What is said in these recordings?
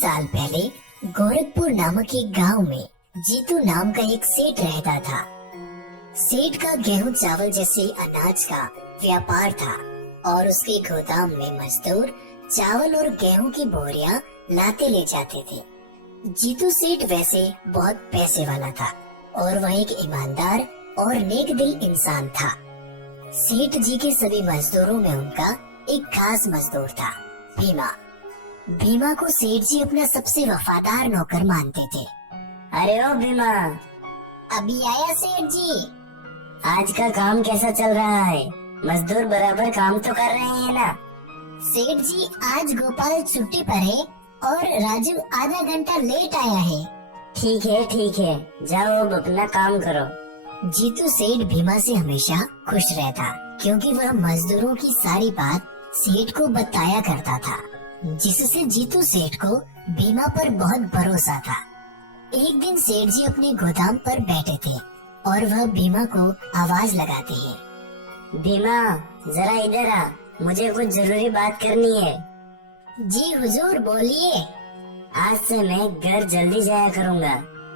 साल पहले गोरखपुर नामक एक गांव में जीतू नाम का एक सेठ रहता था। सेठ का गेहूं चावल जैसे अनाज का व्यापार था और उसके गोदाम में मजदूर चावल और गेहूं की बोरियां लाते ले जाते थे। जीतू सेठ वैसे बहुत पैसे वाला था और वह एक ईमानदार और नेक दिल इंसान था। सेठ जी के सभी मजदूरों में उनका एक खास मजदूर था, भीमा। भीमा को सेठ जी अपना सबसे वफादार नौकर मानते थे। अरे ओ भीमा, अभी आया सेठ जी। आज का काम कैसा चल रहा है? मजदूर बराबर काम तो कर रहे हैं ना? सेठ जी आज गोपाल छुट्टी पर है और राजू आधा घंटा लेट आया है। ठीक है, जाओ अब अपना काम करो। जीतू सेठ भीमा से हमेशा खुश रहता क्योंकि वह मजदूरों की सारी बात सेठ को बताया करता था, जिससे जीतू सेठ को भीमा पर बहुत भरोसा था। एक दिन सेठ जी अपने गोदाम पर बैठे थे और वह भीमा को आवाज लगाते हैं। भीमा, जरा इधर आ, मुझे कुछ जरूरी बात करनी है। जी हुजूर, बोलिए। आज से मैं घर जल्दी जाया करूँगा।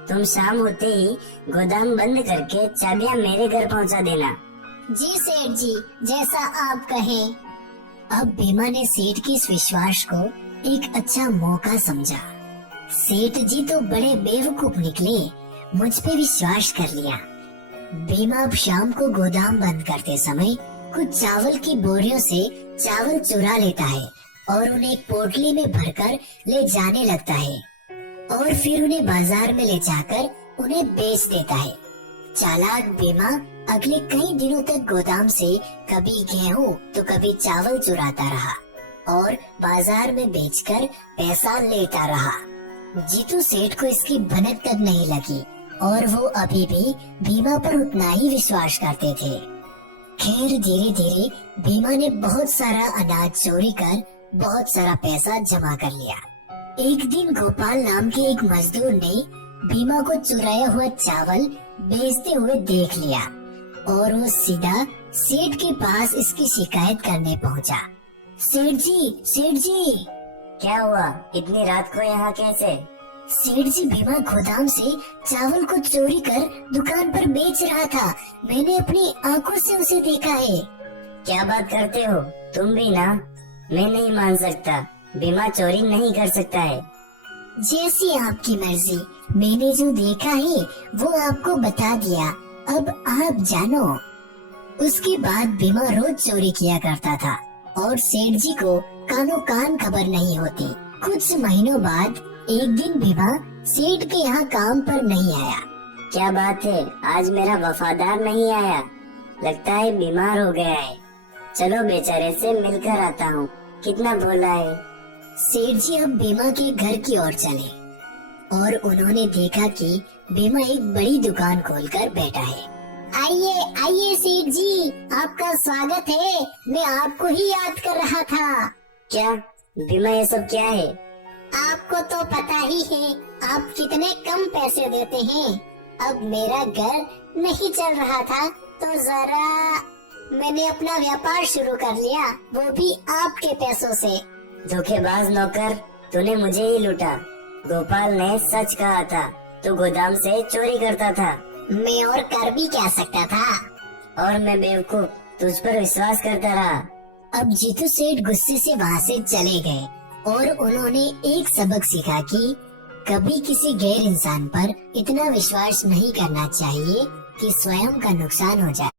तुम शाम होते ही गोदाम बंद करके चाबियाँ मेरे घर पहुँचा देना। जी सेठ जी, जैसा आप कहें। अब भीमा ने सेठ के इस विश्वास को एक अच्छा मौका समझा। सेठ जी तो बड़े बेवकूफ निकले, मुझ पे विश्वास कर लिया। भीमा अब शाम को गोदाम बंद करते समय कुछ चावल की बोरियों से चावल चुरा लेता है और उन्हें एक पोटली में भरकर ले जाने लगता है और फिर उन्हें बाजार में ले जाकर उन्हें बेच देता है। चालाक भीमा अगले कई दिनों तक गोदाम से कभी गेहूं तो कभी चावल चुराता रहा और बाजार में बेचकर पैसा लेता रहा। जीतू सेठ को इसकी भनक तक नहीं लगी और वो अभी भी भीमा पर उतना ही विश्वास करते थे। खैर धीरे धीरे भीमा ने बहुत सारा अनाज चोरी कर बहुत सारा पैसा जमा कर लिया। एक दिन गोपाल नाम के एक मजदूर ने भीमा को चुराया हुआ चावल बेचते हुए देख लिया और वो सीधा सेठ के पास इसकी शिकायत करने पहुंचा। सेठ जी। क्या हुआ? इतनी रात को यहाँ कैसे? सेठ जी, भीमा गोदाम से चावल को चोरी कर दुकान पर बेच रहा था। मैंने अपनी आंखों से उसे देखा है। क्या बात करते हो? तुम भी ना? मैं नहीं मान सकता, भीमा चोरी नहीं कर सकता है। जैसी आपकी मर्जी, मैंने जो देखा है वो आपको बता दिया, अब आप जानो। उसके बाद भीमा रोज चोरी किया करता था और सेठ जी को कानो कान खबर नहीं होती। कुछ महीनों बाद एक दिन भीमा सेठ के यहाँ काम पर नहीं आया। क्या बात है, आज मेरा वफादार नहीं आया? लगता है बीमार हो गया है। चलो बेचारे से मिलकर आता हूँ, कितना भोला है। सेठ जी अब भीमा के घर की ओर चले और उन्होंने देखा कि भीमा एक बड़ी दुकान खोलकर बैठा है। आइए सेठ जी, आपका स्वागत है। मैं आपको ही याद कर रहा था। क्या भीमा, ये सब क्या है? आपको तो पता ही है आप कितने कम पैसे देते हैं। अब मेरा घर नहीं चल रहा था तो जरा मैंने अपना व्यापार शुरू कर लिया, वो भी आपके पैसों से। धोखेबाज नौकर, तूने मुझे ही लूटा। गोपाल ने सच कहा था, तू गोदाम से चोरी करता था। मैं और कर भी क्या सकता था? और मैं बेवकूफ तुझ पर विश्वास करता रहा। अब जीतू सेठ गुस्से से वहाँ से चले गए और उन्होंने एक सबक सीखा कि कभी किसी गैर इंसान पर इतना विश्वास नहीं करना चाहिए कि स्वयं का नुकसान हो जाए।